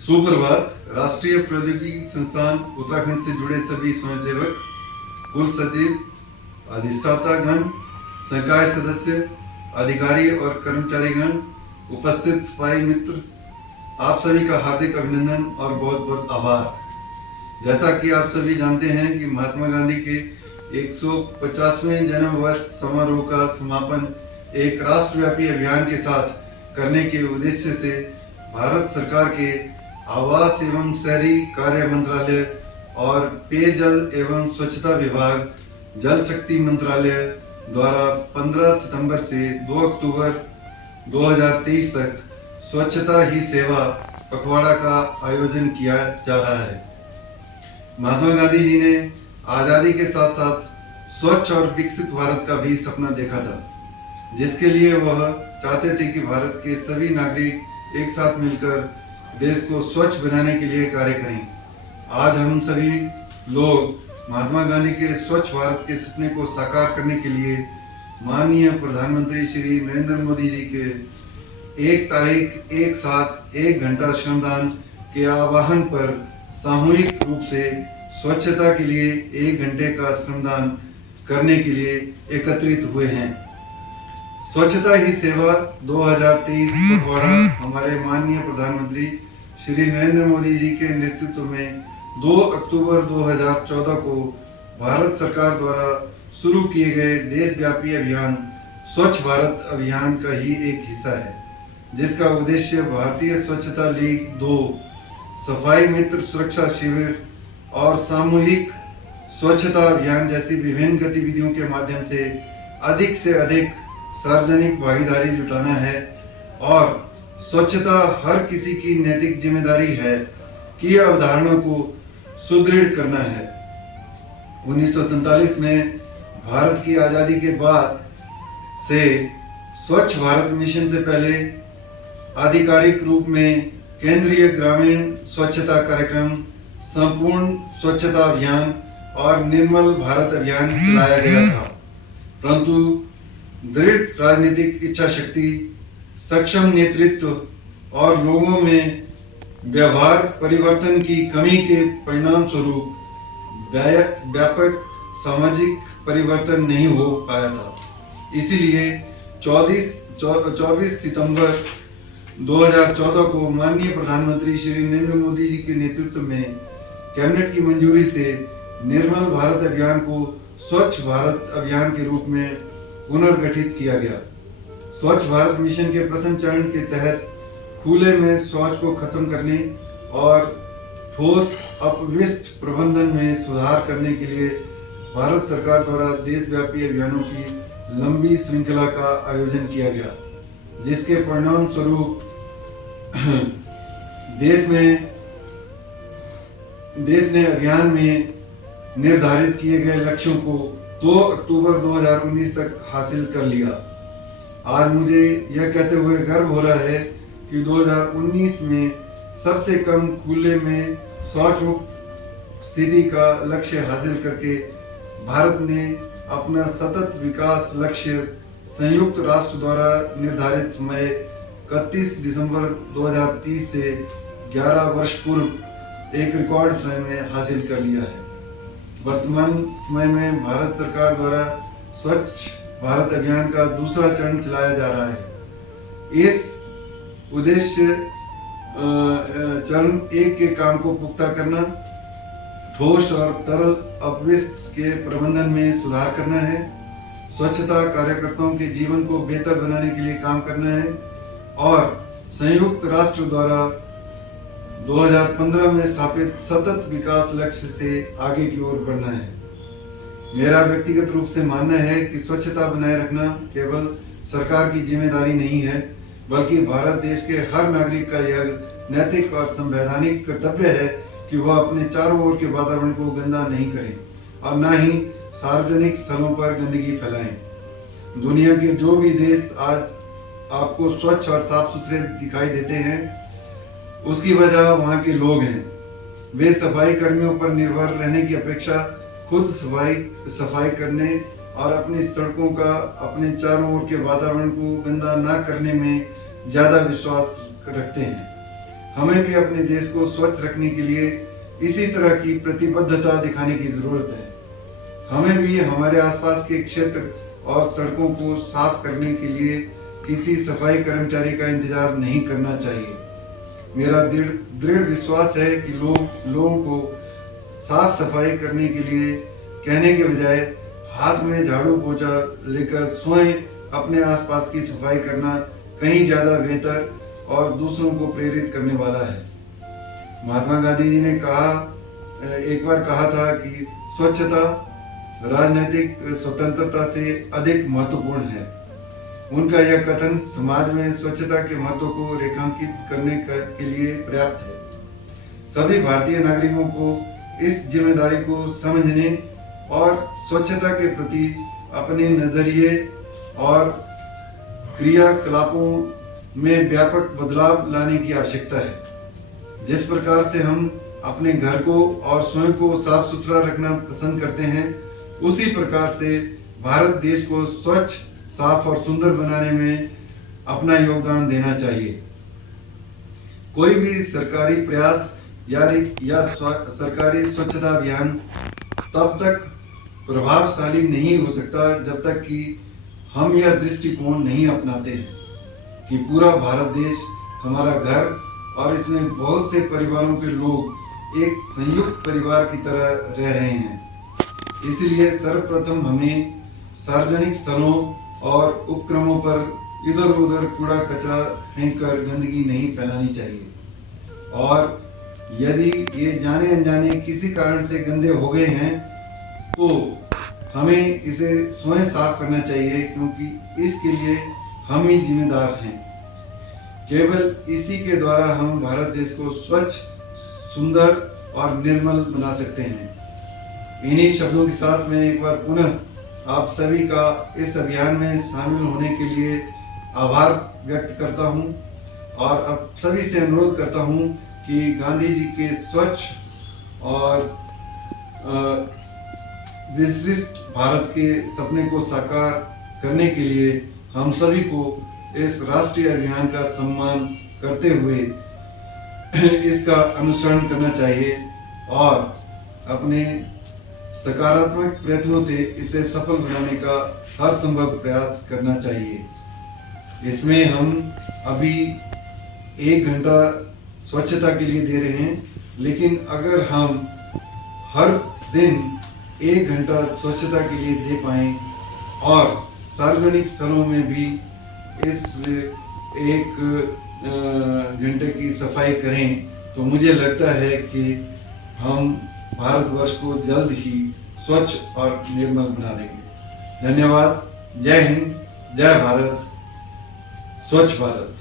सुप्रभात। राष्ट्रीय प्रौद्योगिकी संस्थान उत्तराखंड से जुड़े सभी स्वयंसेवक, कुल सचिव, अधिष्ठातागण, संकाय सदस्य, अधिकारी और कर्मचारीगण, उपस्थित सिपाही मित्र, आप सभी का हार्दिक अभिनंदन और बहुत बहुत आभार। जैसा कि आप सभी जानते हैं कि महात्मा गांधी के 150वें जन्म वर्ष समारोह का समापन एक राष्ट्रव्यापी अभियान के साथ करने के उद्देश्य से भारत सरकार के आवास एवं शहरी कार्य मंत्रालय और पेयजल एवं स्वच्छता विभाग, जल शक्ति मंत्रालय द्वारा 15 सितंबर से 2 अक्टूबर 2023 तक स्वच्छता ही सेवा पखवाड़ा का आयोजन किया जा रहा है। महात्मा गांधी जी ने आज़ादी के साथ साथ स्वच्छ और विकसित भारत का भी सपना देखा था, जिसके लिए वह चाहते थे कि भारत के सभी नागरिक एक साथ मिलकर देश को स्वच्छ बनाने के लिए कार्य करें। आज हम सभी लोग महात्मा गांधी के स्वच्छ भारत के सपने को साकार करने के लिए माननीय प्रधानमंत्री श्री नरेंद्र मोदी जी के 1 तारीख 1 7 1 घंटा श्रमदान के आह्वान पर सामूहिक रूप से स्वच्छता के लिए 1 घंटे का श्रमदान करने के लिए एकत्रित हुए हैं। स्वच्छता ही सेवा 2023 पखवाड़ा हमारे माननीय प्रधानमंत्री श्री नरेंद्र मोदी जी के नेतृत्व में 2 अक्टूबर 2014 को भारत सरकार द्वारा शुरू किए गए देशव्यापी अभियान स्वच्छ भारत अभियान का ही एक हिस्सा है, जिसका उद्देश्य भारतीय स्वच्छता लीग 2, सफाई मित्र सुरक्षा शिविर और सामूहिक स्वच्छता अभियान जैसी विभिन्न गतिविधियों के माध्यम से अधिक सार्वजनिक भागीदारी जुटाना है और स्वच्छता हर किसी की नैतिक जिम्मेदारी है की अवधारणा को सुदृढ़ करना है। 1947 में भारत की आज़ादी के बाद से स्वच्छ भारत मिशन से पहले आधिकारिक रूप में केंद्रीय ग्रामीण स्वच्छता कार्यक्रम, संपूर्ण स्वच्छता अभियान और निर्मल भारत अभियान चलाया गया था, परंतु दृढ़ राजनीतिक इच्छा शक्ति, सक्षम नेतृत्व और लोगों में व्यवहार परिवर्तन की कमी के परिणाम स्वरूप व्यापक सामाजिक परिवर्तन नहीं हो पाया था। इसीलिए 24 सितंबर 2014 को माननीय प्रधानमंत्री श्री नरेंद्र मोदी जी के नेतृत्व में कैबिनेट की मंजूरी से निर्मल भारत अभियान को स्वच्छ भारत अभियान के रूप में पुनर्गठित किया गया। स्वच्छ भारत मिशन के प्रथम चरण के तहत खुले में शौच को खत्म करने और ठोस अपशिष्ट प्रबंधन में सुधार करने के लिए भारत सरकार द्वारा देशव्यापी अभियानों की लंबी श्रृंखला का आयोजन किया गया, जिसके परिणाम स्वरूप देश ने अभियान में निर्धारित किए गए लक्ष्यों को 2 अक्टूबर 2019 तक हासिल कर लिया। आज मुझे यह कहते हुए गर्व हो रहा है कि 2019 में सबसे कम खुले में शौच मुक्त स्थिति का लक्ष्य हासिल करके भारत ने अपना सतत विकास लक्ष्य संयुक्त राष्ट्र द्वारा निर्धारित समय 31 दिसंबर 2030 से 11 वर्ष पूर्व एक रिकॉर्ड समय में हासिल कर लिया है। वर्तमान समय में भारत सरकार द्वारा स्वच्छ भारत अभियान का दूसरा चरण चलाया जा रहा है। इस उद्देश्य चरण 1 के काम को पुख्ता करना, ठोस और तरल अपशिष्ट के प्रबंधन में सुधार करना है, स्वच्छता कार्यकर्ताओं के जीवन को बेहतर बनाने के लिए काम करना है और संयुक्त राष्ट्र द्वारा 2015 में स्थापित सतत विकास लक्ष्य से आगे की ओर बढ़ना है। मेरा व्यक्तिगत रूप से मानना है कि स्वच्छता बनाए रखना केवल सरकार की जिम्मेदारी नहीं है, बल्कि भारत देश के हर नागरिक का यह नैतिक और संवैधानिक कर्तव्य है कि वह अपने चारों ओर के वातावरण को गंदा नहीं करें और न ही सार्वजनिक स्थलों पर गंदगी फैलाएं। दुनिया के जो भी देश आज आपको स्वच्छ और साफ सुथरे दिखाई देते हैं, उसकी वजह वहाँ के लोग हैं। वे सफाई कर्मियों पर निर्भर रहने की अपेक्षा खुद सफाई करने और अपनी सड़कों का, अपने चारों ओर के वातावरण को गंदा ना करने में ज़्यादा विश्वास रखते हैं। हमें भी अपने देश को स्वच्छ रखने के लिए इसी तरह की प्रतिबद्धता दिखाने की जरूरत है। हमें भी हमारे आसपास के क्षेत्र और सड़कों को साफ करने के लिए किसी सफाई कर्मचारी का इंतजार नहीं करना चाहिए। मेरा दृढ़ विश्वास है कि लोगों को साफ सफाई करने के लिए कहने के बजाय हाथ में झाड़ू पोछा लेकर स्वयं अपने आसपास की सफाई करना कहीं ज्यादा बेहतर और दूसरों को प्रेरित करने वाला है। महात्मा गांधी जी ने एक बार कहा था कि स्वच्छता राजनीतिक स्वतंत्रता से अधिक महत्वपूर्ण है। उनका यह कथन समाज में स्वच्छता के महत्व को रेखांकित करने के लिए पर्याप्त है। सभी भारतीय नागरिकों को इस जिम्मेदारी को समझने और स्वच्छता के प्रति अपने नजरिए और क्रियाकलापों में व्यापक बदलाव लाने की आवश्यकता है। जिस प्रकार से हम अपने घर को और स्वयं को साफ सुथरा रखना पसंद करते हैं, उसी प्रकार से भारत देश को स्वच्छ, साफ और सुंदर बनाने में अपना योगदान देना चाहिए। कोई भी सरकारी प्रयास या सरकारी स्वच्छता अभियान तब तक प्रभावशाली नहीं हो सकता जब तक कि हम यह दृष्टिकोण नहीं अपनाते हैं कि पूरा भारत देश हमारा घर और इसमें बहुत से परिवारों के लोग एक संयुक्त परिवार की तरह रह रहे हैं। इसलिए सर्वप्रथम हमें सार्वजनिक स्थलों और उपक्रमों पर इधर उधर कूड़ा कचरा फेंककर गंदगी नहीं फैलानी चाहिए। और यदि ये जाने अनजाने किसी कारण से गंदे हो गए हैं तो हमें इसे स्वयं साफ करना चाहिए, क्योंकि इसके लिए हम ही जिम्मेदार हैं। केवल इसी के द्वारा हम भारत देश को स्वच्छ, सुंदर और निर्मल बना सकते हैं। इन्हीं शब्दों के साथ मैं एक बार पुनः आप सभी का इस अभियान में शामिल होने के लिए आभार व्यक्त करता हूं और अब सभी से अनुरोध करता हूं कि गांधी जी के स्वच्छ और विशिष्ट भारत के सपने को साकार करने के लिए हम सभी को इस राष्ट्रीय अभियान का सम्मान करते हुए इसका अनुसरण करना चाहिए और अपने सकारात्मक प्रयत्नों से इसे सफल बनाने का हर संभव प्रयास करना चाहिए। इसमें हम अभी 1 घंटा स्वच्छता के लिए दे रहे हैं, लेकिन अगर हम हर दिन 1 घंटा स्वच्छता के लिए दे पाएं और सार्वजनिक स्थलों में भी इस 1 घंटे की सफाई करें तो मुझे लगता है कि हम भारतवर्ष को जल्द ही स्वच्छ और निर्मल बना देंगे। धन्यवाद। जय हिंद, जय भारत, स्वच्छ भारत।